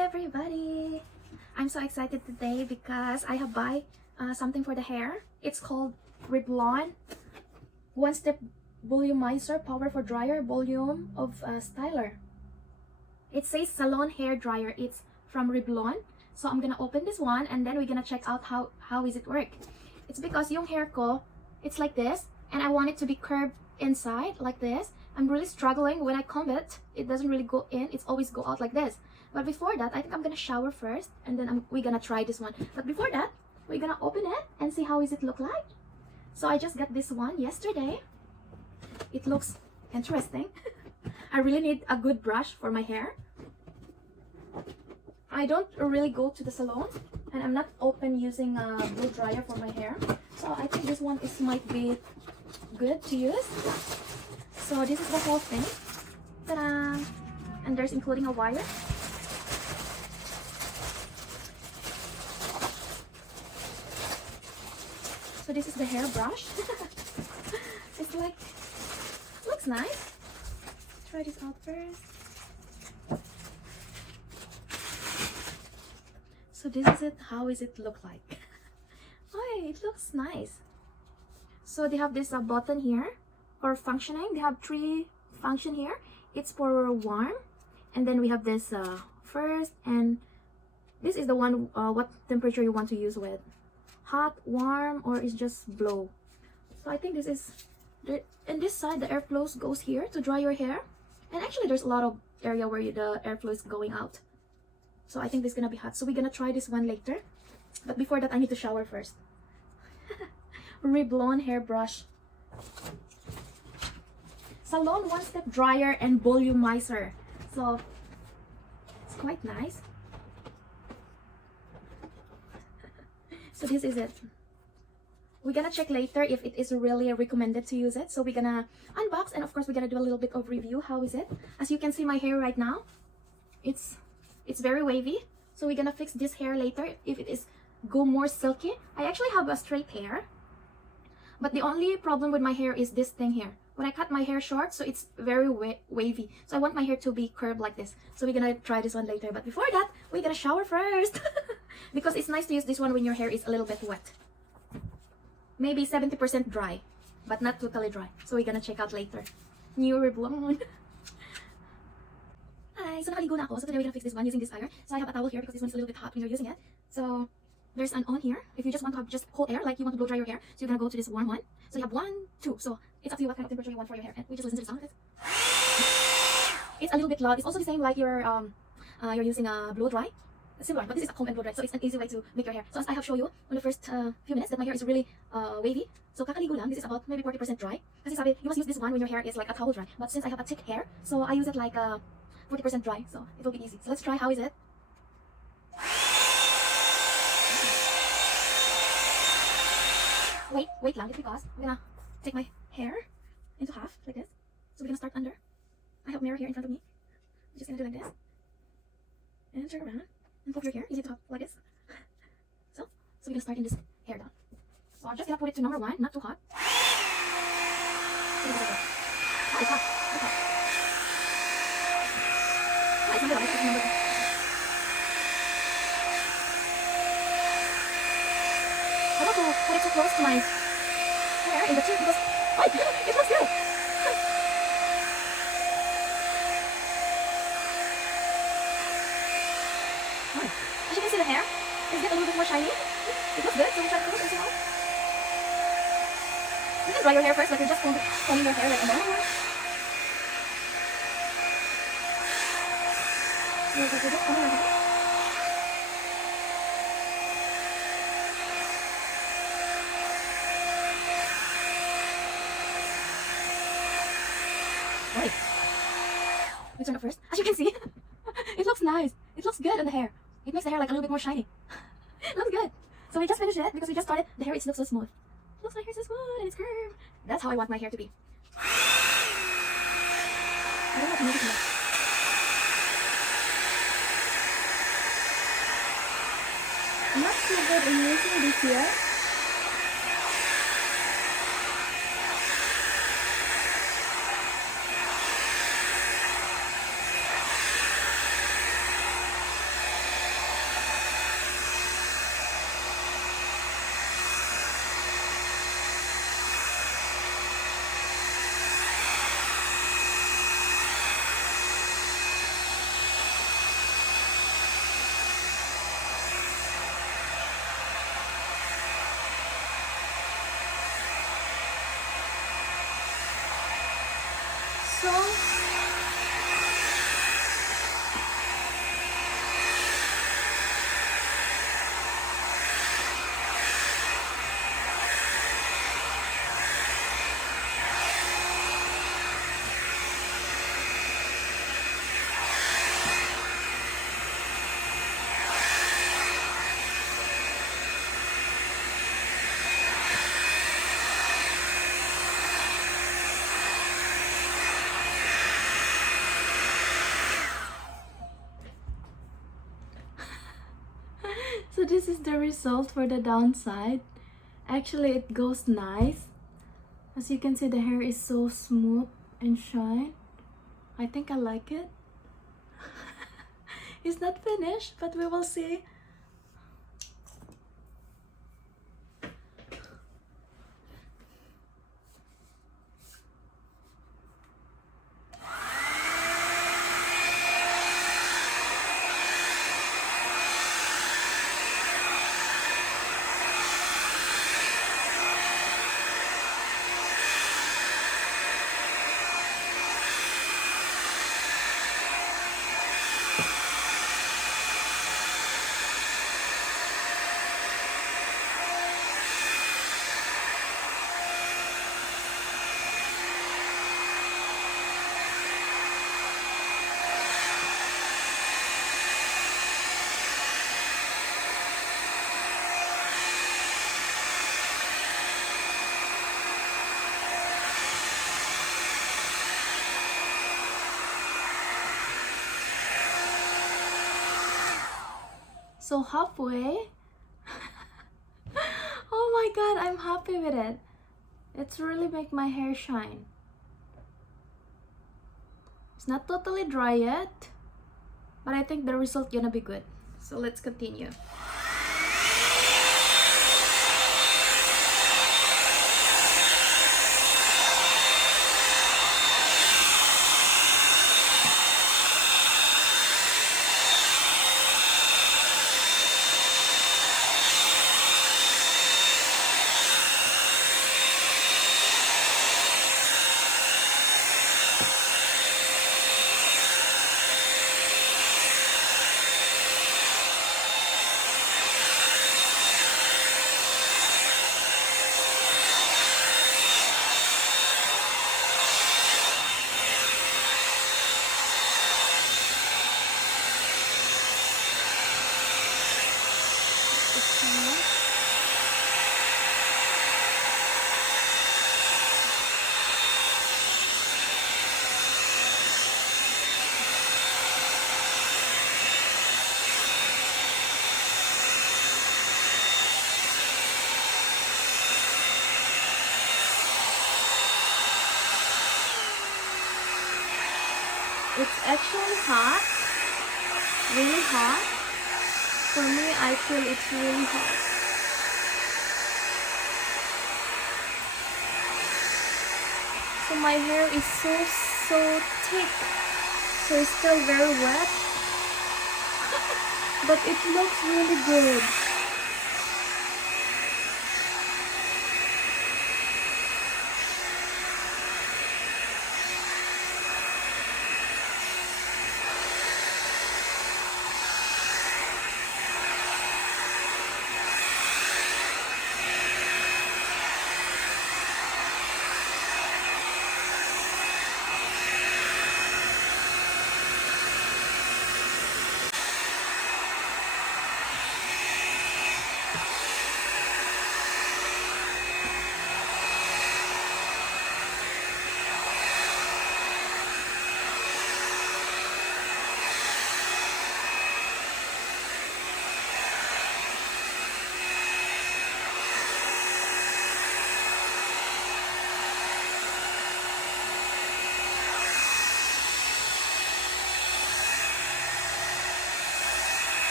everybody! I'm so excited today because I have buy something for the hair. It's called Revlon One-step Volumiser Power for Dryer Volume of Styler. It says Salon Hair Dryer. It's from Revlon. So I'm gonna open this one and then we're gonna check out how is it work. It's because yung hair ko, it's like this, and I want it to be curved inside like this. I'm really struggling when I comb it. It doesn't really go in. It's always go out like this. But before that, I think I'm gonna shower first, and then we're gonna try this one. But before that, we're gonna open it and see how is it look like. So I just got this one yesterday. It looks interesting. I really need a good brush for my hair. I don't really go to the salon, and I'm not open using a blow dryer for my hair. So I think this one might be good to use. So this is the whole thing. Ta-da! And there's including a wire. So this is the hair brush. It's like, looks nice. Try this out first. So this is it. How is it look like? Oh, it looks nice. So they have this button here for functioning. They have 3 function here. It's for warm, and then we have this first, and this is the one what temperature you want to use with. Hot, warm, or is just blow. So I think this is in this side the airflow goes here to dry your hair, and actually there's a lot of area where the airflow is going out. So I think this is gonna be hot. So we're gonna try this one later, but before that I need to shower first. Revlon hair brush. Salon One-step Dryer and Volumizer. So it's quite nice. So this is it. We're gonna check later if it is really recommended to use it. So we're gonna unbox, and of course we're gonna do a little bit of review. How is it? As you can see my hair right now, it's very wavy. So we're gonna fix this hair later if it is go more silky. I actually have a straight hair, but the only problem with my hair is this thing here. When I cut my hair short, so it's very wavy. So I want my hair to be curved like this. So we're gonna try this one later. But before that, we're gonna shower first. Because it's nice to use this one when your hair is a little bit wet. Maybe 70% dry, but not totally dry. So we're gonna check out later. New Revlon. Hi, so nakaligo na ako. So today we're gonna fix this one using this iron. So I have a towel here because this one is a little bit hot when you're using it. So there's an on here. If you just want to have just cold air, like you want to blow dry your hair, so you're gonna go to this warm one. So you have 1, 2. So it's up to you what kind of temperature you want for your hair. And we just listen to the sound of it. It's a little bit loud. It's also the same like you're using a blow dry. Similar, but this is a comb and blow dry, so it's an easy way to make your hair. So as I have shown you on the first few minutes that my hair is really wavy. So kakaligo lang. This is about maybe 40% dry. Kasi sabi, you must use this one when your hair is like a towel dry. But since I have a thick hair, so I use it like 40% dry. So it will be easy. So let's try. How is it? Wait lang. It's because I'm gonna take my hair into half like this. So we're gonna start under. I have a mirror here in front of me. I'm just gonna do like this. And turn around. And pop your hair, easy to have like this. So we're gonna start in this hair down. So I'm just gonna put it to number 1, not too hot. It's hot. It's hot. It's number 1. It's number 2. I want to put it so close to my hair in the tube because it looks good. As you can see, the hair is getting a little bit more shiny. It looks good, so we try to put it as well. You can dry your hair first, like you're just combing your hair like a normal one. You're just combing your hair. Right. We turn it first. As you can see, it looks nice. It looks good on the hair. It makes the hair like a little bit more shiny. Looks good. So we just finished it because we just started. The hair, it looks so smooth. Looks like hair so smooth and it's curved. That's how I want my hair to be. I don't know how to make it more. I'm not too good in using this here. So this is the result for the downside. Actually, it goes nice. As you can see, the hair is so smooth and shine. I think I like it. It's not finished, but we will see. So halfway. Oh my god, I'm happy with it. It's really make my hair shine. It's not totally dry yet, but I think the result gonna be good. So let's continue. It's actually hot, really hot. For me, I feel it's really hot. So my hair is so thick, so it's still very wet, but it looks really good.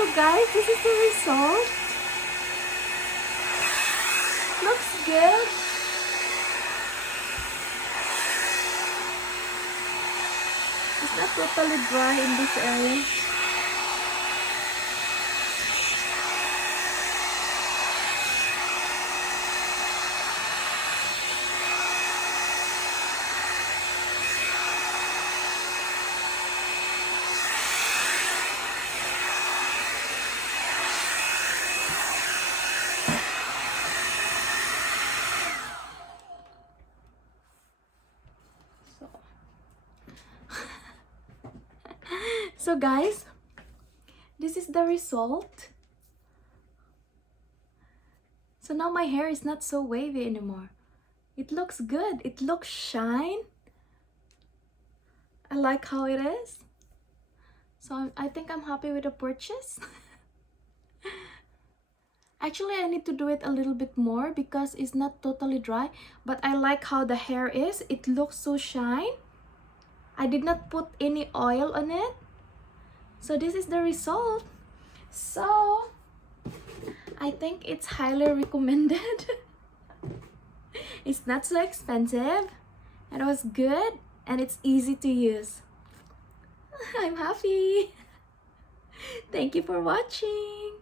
So guys, this is the result. Looks good. It's not totally dry in this area. So guys, this is the result. So now my hair is not so wavy anymore. It looks good. It looks shine. I like how it is. So I think I'm happy with the purchase. Actually, I need to do it a little bit more because it's not totally dry. But I like how the hair is. It looks so shine. I did not put any oil on it. So this is the result. So I think it's highly recommended. It's not so expensive. It was good and it's easy to use. I'm happy. Thank you for watching.